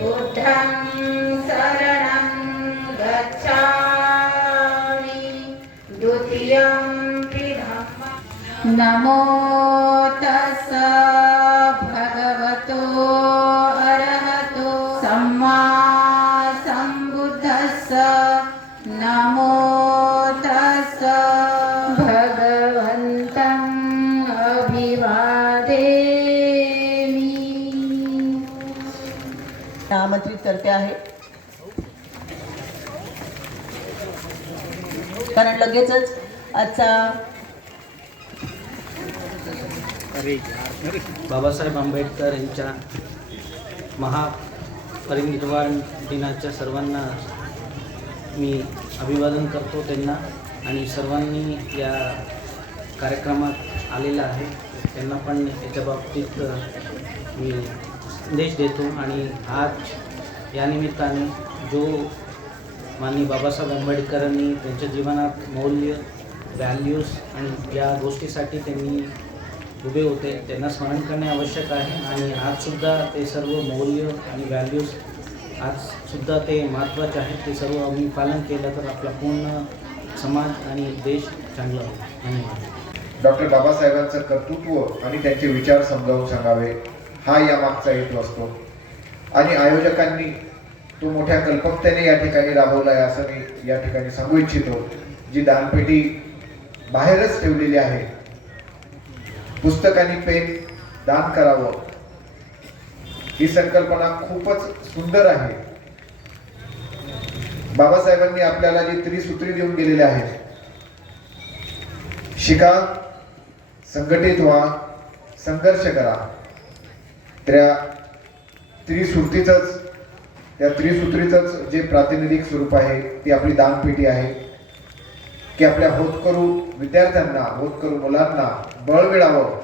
बुद्धं शरणं गच्छामि। द्वितीयं पिधा नमोतस आमंत्रित करते आहे. कारण लगेचच आजचा बाबासाहेब आंबेडकर यांच्या महापरिनिर्वाण दिनाच्या सर्वांना मी अभिवादन करतो त्यांना आणि सर्वांनी या कार्यक्रमात आलेला आहे. त्यांना पण याच्या बाबतीत मी संदेश देतो आणि आज या निमित्ताने जो माननीय बाबासाहेब आंबेडकरांनी त्यांच्या जीवनात मौल्य व्हॅल्यूज आणि या गोष्टीसाठी त्यांनी उभे होते त्यांना स्मरण करणे आवश्यक आहे आणि आजसुद्धा ते सर्व मौल्य आणि व्हॅल्यूज आजसुद्धा ते महत्त्वाचे आहेत ते सर्व आम्ही पालन केलं तर आपला पूर्ण समाज आणि देश चांगला होईल. धन्यवाद. डॉक्टर बाबासाहेबांचं कर्तृत्व आणि त्यांचे विचार समजावून सांगावे. हा या मागचा हेतू असतो. आणि आयोजकांनी तो मोठ्या कल्पकतेने या ठिकाणी राबवला आहे असं मी या ठिकाणी सांगू इच्छितो. जी दानपेटी बाहेरच ठेवलेली आहे. पुस्तक आणि पेन दान करावं. ही संकल्पना खूपच सुंदर आहे. बाबासाहेबांनी आपल्याला जी त्रिसूत्री देऊन गेलेली आहे. शिका संघटित व्हा संघर्ष करा. त्या त्रिसूत्रीचंच त्या त्रिसूत्रीचंच जे प्रातिनिधिक स्वरूप आहे ती आपली दानपेटी आहे. की आपल्या होतकरू विद्यार्थ्यांना होतकरू मुलांना बळ मिळावं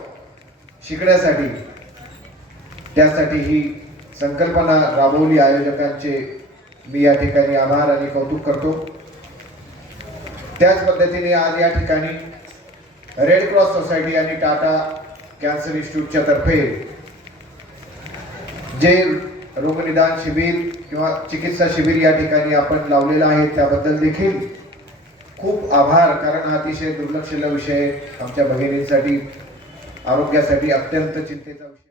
शिकण्यासाठी त्यासाठी ही संकल्पना राबवली आयोजकांचे. मी या ठिकाणी आभार आणि कौतुक करतो. त्याच पद्धतीने आज या ठिकाणी रेड क्रॉस सोसायटी आणि टाटा कॅन्सर इन्स्टिट्यूटच्या तर्फे जे रोगनिदान शिबिर किंवा चिकित्सा शिबिर या ठिकाणी आपण लावलेलं आहे त्याबद्दल देखील खूप आभार. कारण हा अतिशय दुर्लक्षित विषय आमच्या भगिनींसाठी आरोग्यासाठी अत्यंत चिंतेचा विषय